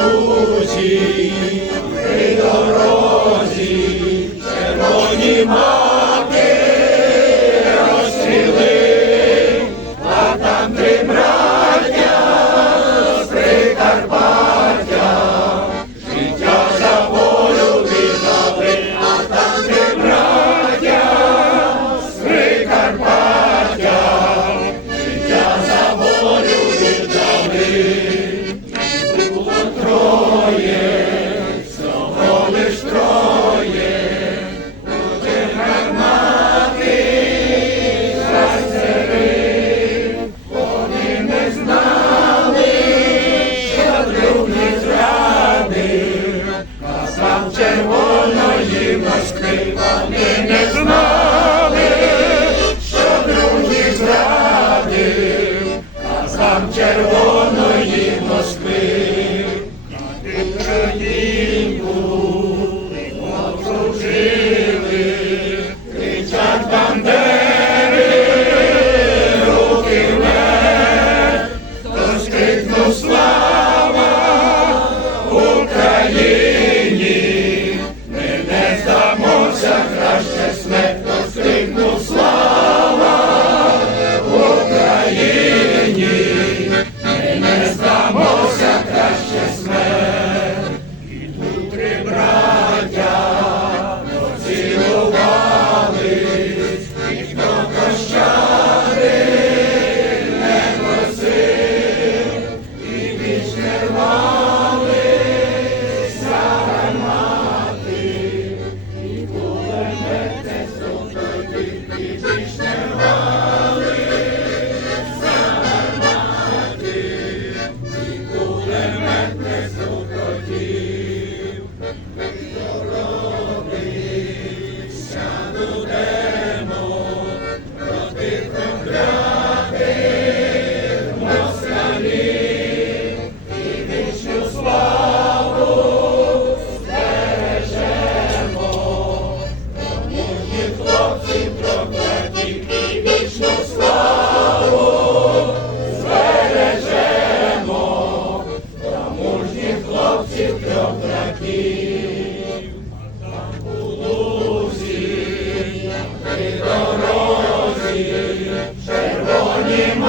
путі, при дорозі, червоні маки розстріли, а там три червоної Москви. Вони не знали, що другий зрадив, казав червоної Москви. Українку окружили, кричать бандери, руки вверх, слава Україні, estamos. хлопці прокляті і славу збережемо, та мужніх хлопців проклятів, там у дорозі, червоні.